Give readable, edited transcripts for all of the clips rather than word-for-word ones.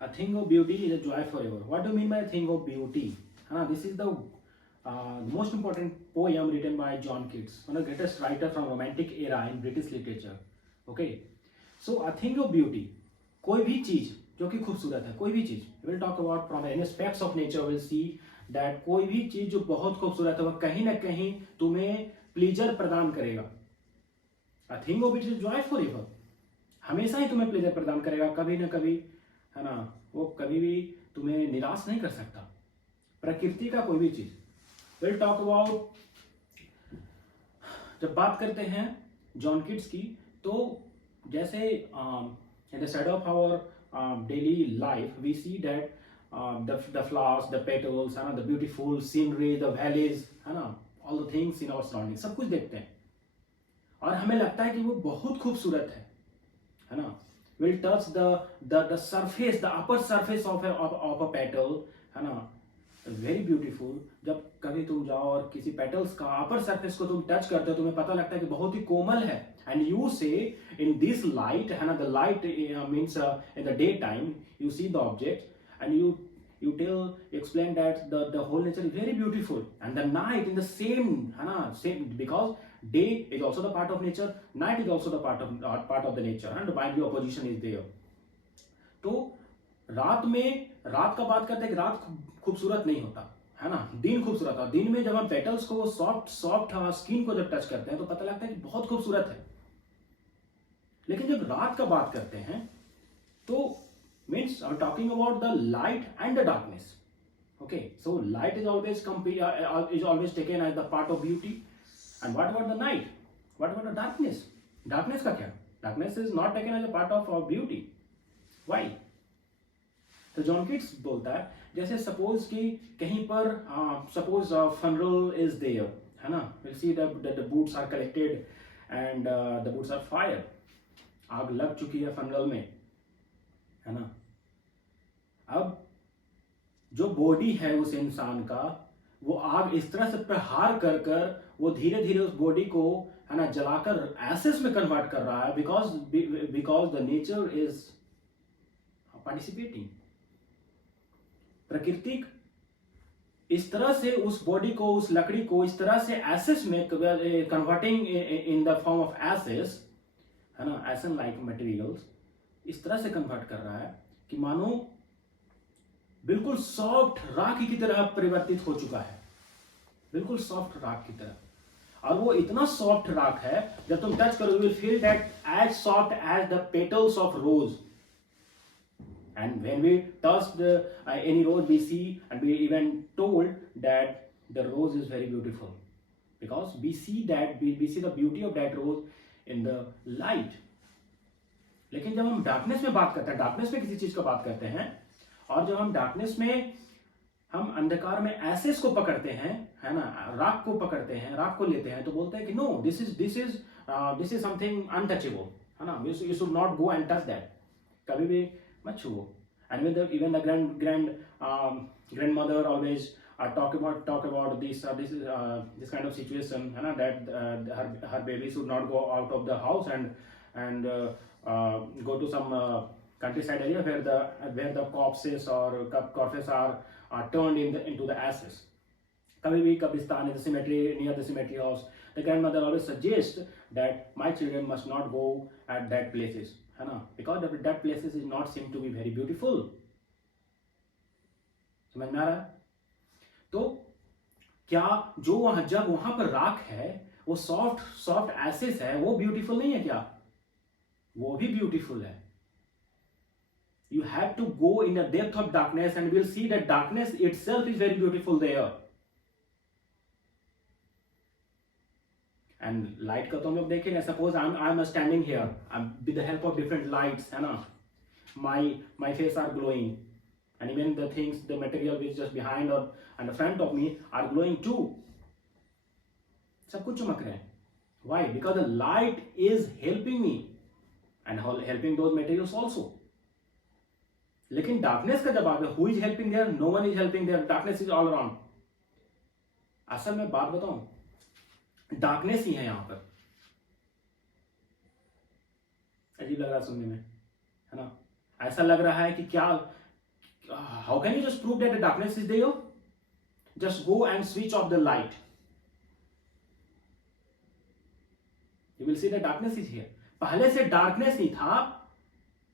A thing of beauty is a joy forever. What do you mean by a thing of beauty? This is the most important poem written by John Keats, one of the greatest writer from romantic era in British literature. Okay, so a thing of beauty, कोई भी चीज जो कि खूबसूरत है, कोई भी चीज, will talk about from any aspects of nature, will see that कोई भी चीज जो बहुत खूबसूरत है वह कहीं ना कहीं तुम्हें प्लीजर प्रदान करेगा. A thing of it is Joy for ever. हमेशा ही तुम्हें प्लेजर प्रदान करेगा, कभी ना कभी, है ना, वो कभी भी तुम्हें निराश नहीं कर सकता. प्रकृति का कोई भी चीज. विल टॉक अबाउट, जब बात करते हैं जॉन किट्स की, तो जैसे in the side of our daily life we see that the flowers, the petals, है ना, the beautiful scenery, the valleys, है ना, all the things in our surrounding, सब कुछ देखते हैं और हमें लगता है कि वो बहुत खूबसूरत है ना. Will touch the surface, the upper surface of a petal, है ना, वेरी ब्यूटीफुल. जब कभी तुम जाओ और किसी पेटल्स का अपर सरफेस को तुम टच करते हो, तुम्हें पता लगता है कि बहुत ही कोमल है. एंड यू से इन दिस लाइट, है ना, the light means in the day time you see the object and you tell, you explain that the whole nature is very beautiful, and the night in the same, है ना, same, because day is also the part of nature, night is also the part of the nature, and while the opposition is there. तो रात में, रात का बात करते हैं कि रात खूबसूरत नहीं होता, है ना, दिन खूबसूरत है. दिन में जब हम पेटल्स को सॉफ्ट सॉफ्ट स्किन को जब टच करते हैं तो पता लगता है कि बहुत खूबसूरत है. लेकिन जब रात का बात करते हैं तो means I'm talking about the light and the darkness. Okay, so light is always taken as the part of beauty. And what about the night? What about the darkness? Darkness का क्या? Darkness is not taken as a part of beauty. Why? तो John Keats बोलता है, जैसे suppose कि कहीं पर suppose funeral is there, है ना, will see that the boots are collected and the boots are fire. आग लग चुकी है फनरल में, है ना. अब जो बॉडी है उस इंसान का, वो आग इस तरह से प्रहार कर कर वो धीरे धीरे उस बॉडी को, है ना, जलाकर एसेस में कन्वर्ट कर रहा है, because the nature is participating. प्रकृति इस तरह से उस बॉडी को, उस लकड़ी को इस तरह से एसेस में converting in the form of ashes, है ना, एसन लाइक मटेरियल्स, इस तरह से कन्वर्ट कर रहा है कि मानो बिल्कुल सॉफ्ट राख की तरह परिवर्तित हो चुका है, बिल्कुल सॉफ्ट राख की तरह. और वो इतना सॉफ्ट राख है, जब तुम टच करो you will feel that as soft as the petals of rose. And when we touch any rose, we see, and we even told that the rose is very beautiful, because we see that we see the beauty of that rose in the light. लेकिन जब हम darkness में बात करते हैं, darkness में किसी चीज का बात करते हैं, और जब हम डार्कनेस में, हम अंधकार में एसेस को पकड़ते हैं, है ना, राख को पकड़ते हैं, राख को लेते हैं, तो बोलते हैं कि no, this is something untouchable, है ना, you should not go and touch that, कभी भी मत छुओ. And even the grandmother always talk about this kind of situation, है ना, that her baby should not go out of the house and go to some countryside area where the corpses are turned into the ashes. कभी भी कब्रिस्तान, in the cemetery, near the cemetery house, the grandmother always suggests that my children must not go at that places, है ना, because that places is not seem to be very beautiful. समझ में आ रहा है? तो क्या जो जब वहां पर राख है, वो सॉफ्ट एसेस है, वो ब्यूटीफुल नहीं है क्या? वो भी ब्यूटीफुल है. You have to go in the depth of darkness and we'll see that darkness itself is very beautiful there. And light का तो हम लोग देखेंगे. Suppose I'm standing here with the help of different lights, है ना, my face are glowing, and even the things, the material which is just behind or and the front of me are glowing too. सब कुछ चमक रहे हैं. Why? Because the light is helping me and helping those materials also. लेकिन darkness का जब आता है, who is helping there? No one is helping there. Darkness is all around. असल में बात बताऊं, डार्कनेस ही है यहां पर. अजीब लग रहा है सुनने में, है ना, ऐसा लग रहा है कि क्या How can you just prove that the darkness is there? Just go and switch off the light. You will see the darkness is here. पहले से darkness नहीं था,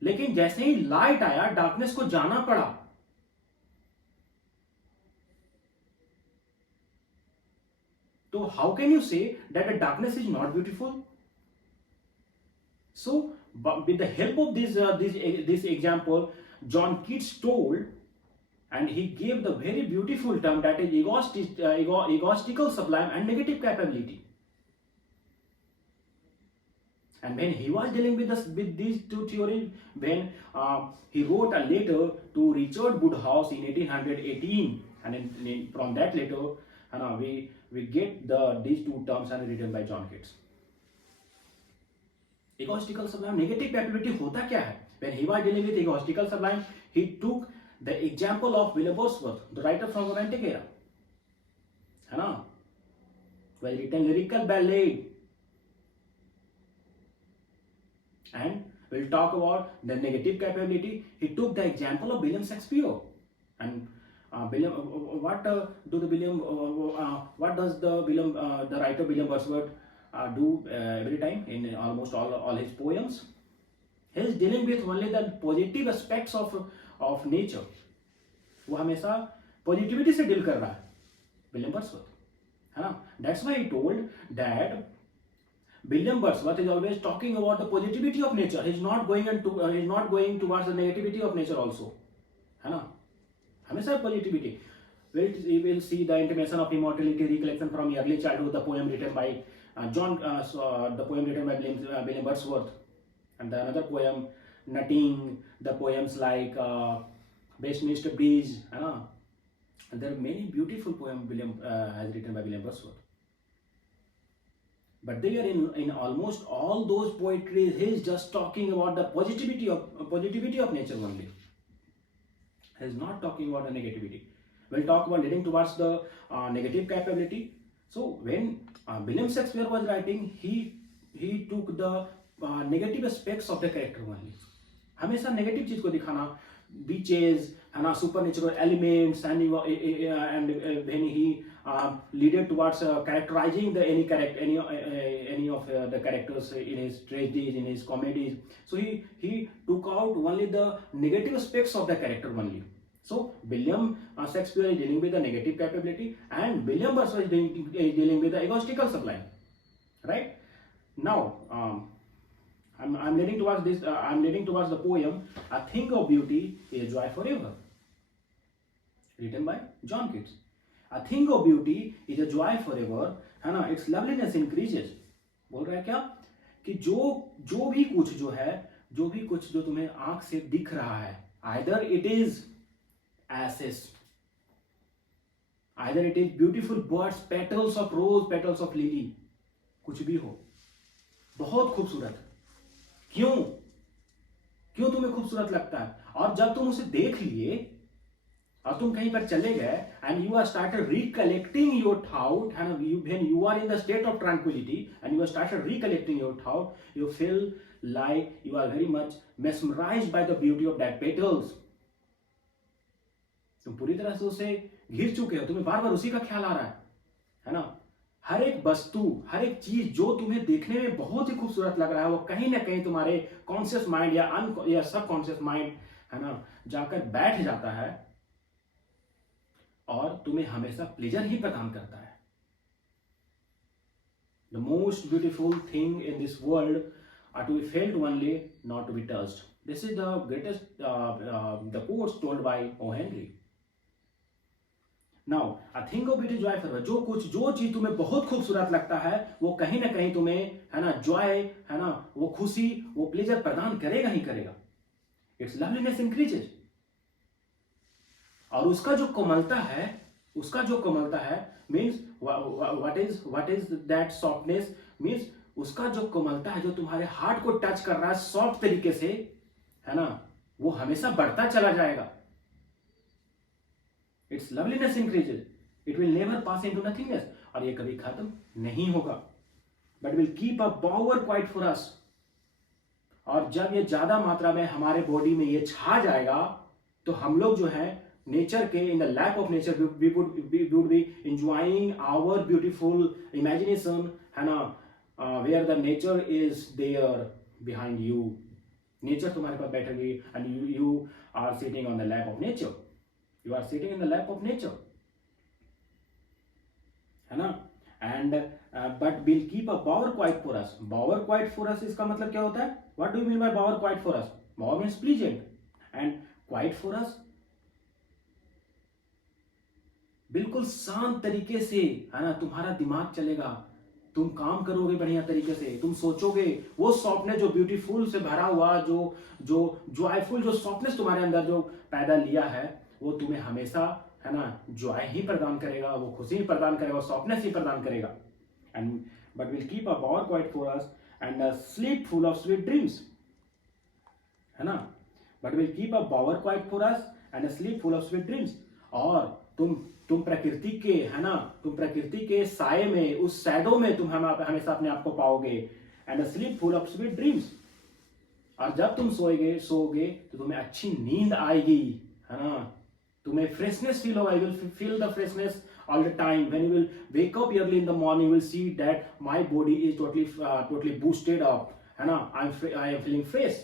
लेकिन जैसे ही light आया, darkness को जाना पड़ा. So how can you say that the darkness is not beautiful? So with the help of this example, John Keats told, and he gave the very beautiful term that is egoistical sublime and negative capability. And when he was dealing with these two theories, when he wrote a letter to Richard Woodhouse in 1818, and from that letter, we get these two terms are written by John Keats. Egoistical sublime, negative capability होता क्या है? When he was dealing with egoistical sublime, he took the example of William Wordsworth, the writer from Romantic era. है ना? Well written lyrical ballad. And we'll talk about the negative capability. He took the example of William Shakespeare. And what does the writer William Wordsworth do every time in almost all his poems? He is dealing with only the positive aspects of nature. वो हमेशा positivity से deal कर रहा है William Wordsworth, है ना? That's why he told that William Wordsworth is always talking about the positivity of nature. He's not going towards the negativity of nature also, है ना? हमेशा positivity. We will see the intimation of immortality, recollection from early childhood, the poem written by William Wordsworth, and another poem, Nutting, the poems like Westminster Bridge, है ना? And there are many beautiful poems William has written by William Wordsworth. But they are in almost all those poetries, he is just talking about the positivity of nature only. He is not talking about the negativity. We'll talk about leading towards the negative capability. So when William Shakespeare was writing, he took the negative aspects of the character only. हमेशा negative चीज को दिखाना, beaches, है ना, supernatural elements, and when he leaded towards characterizing any of the characters in his tragedies, in his comedies. So he took out only the negative aspects of the character only. So William Shakespeare is dealing with the negative capability, and William Wordsworth is dealing with the egoistical sublime. Right now, I'm leading towards this. I'm leading towards the poem "A Thing of Beauty is Joy Forever," written by John Keats. A thing of beauty is a joy forever, है ना? Its loveliness increases. बोल रहा है क्या कि जो भी कुछ जो तुम्हें आंख से दिख रहा है, either it is ashes, either it is beautiful birds, petals of rose, petals of lily, कुछ भी हो, बहुत खूबसूरत. क्यों तुम्हें खूबसूरत लगता है? और जब तुम उसे देख लिए और तुम कहीं पर चले गए, and you are started recollecting your thought, and when you are in the state of tranquility and you are started recollecting your thought, you feel like you are very much mesmerized by the beauty of that petals. तुम पूरी तरह से उसे घिर चुके हो, तुम्हें बार बार उसी का ख्याल आ रहा है ना? हर एक वस्तु, हर एक चीज जो तुम्हें देखने में बहुत ही खूबसूरत लग रहा है, वो कहीं ना कहीं तुम्हारे कॉन्शियस माइंड या सबकॉन्शियस माइंड, है ना, जाकर बैठ जाता है और तुम्हें हमेशा प्लेजर ही प्रदान करता है. The most beautiful thing in this world are to be felt only, not to be touched. This is the greatest the quotes told by O. Henry. Now, a thing of beauty is joy forever. जो चीज तुम्हें बहुत खूबसूरत लगता है, वो कहीं ना कहीं तुम्हें, है ना, जॉय, है ना, वो खुशी, वो प्लेजर प्रदान करेगा ही करेगा. Its loveliness increases. और उसका जो कोमलता है means what is that softness means उसका जो कोमलता है, जो तुम्हारे हार्ट को टच कर रहा है सॉफ्ट तरीके से, है ना, वो हमेशा बढ़ता चला जाएगा. Its loveliness increases. It will never pass into nothingness. और ये कभी खत्म नहीं होगा. But will keep a power quite for us. और जब ये ज्यादा मात्रा में हमारे बॉडी में ये छा जाएगा, तो हम लोग जो है नेचर के, in the lap of nature we would be enjoying our beautiful imagination, है ना, where the nature is there behind you. Nature तुम्हारे पास बैठेगी and you are sitting on the lap of nature, you are sitting in the lap of nature, है ना। And but will keep a bower quiet for us. Bower quiet for us इसका मतलब क्या होता है? What do you mean by bower quiet for us? Bower means pleasant and quiet for us बिल्कुल शांत तरीके से, है ना, तुम्हारा दिमाग चलेगा, तुम काम करोगे बढ़िया तरीके से, तुम सोचोगे, वो सॉफ्टनेस जो ब्यूटीफुल से भरा हुआ, जो जो जॉयफुल जो सॉफ्टनेस तुम्हारे अंदर जो पैदा लिया है, वो तुम्हें हमेशा, है ना, जॉय ही प्रदान करेगा, वो खुशी ही प्रदान करेगा, सॉफ्टनेस ही प्रदान करेगा। And but will keep a bower quiet for us and a sleep full of sweet dreams, है ना। But will keep a bower quiet for us and a sleep full of sweet dreams. और तुम प्रकृति के, है ना, तुम प्रकृति के साए में, उस शैडो में तुम हमेशा अपने आप को पाओगे। And a sleep full of sweet dreams. और जब तुम सोओगे तो तुम्हें अच्छी नींद आएगी, है ना, तुम्हें फ्रेशनेस फील होगा, you will feel the freshness all the time. When you will wake up early in the morning, you will see that my body is totally boosted up, है ना, I am feeling fresh.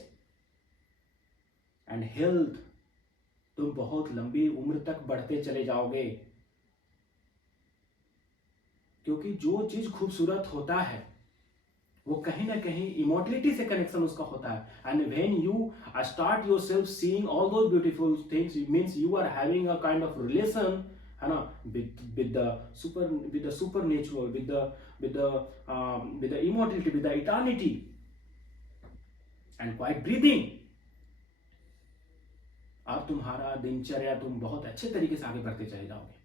And health, तुम बहुत लंबी उम्र तक बढ़ते चले जाओगे, क्योंकि जो चीज खूबसूरत होता है वो कहीं ना कहीं इमोर्टलिटी से कनेक्शन उसका होता है। And when you start yourself seeing all those beautiful things, it means you are having a kind of relation, है ना, with the supernatural, with the immortality, with the eternity, and quiet breathing। अब तुम्हारा दिनचर्या, तुम बहुत अच्छे तरीके से आगे बढ़ते चले जाओगे।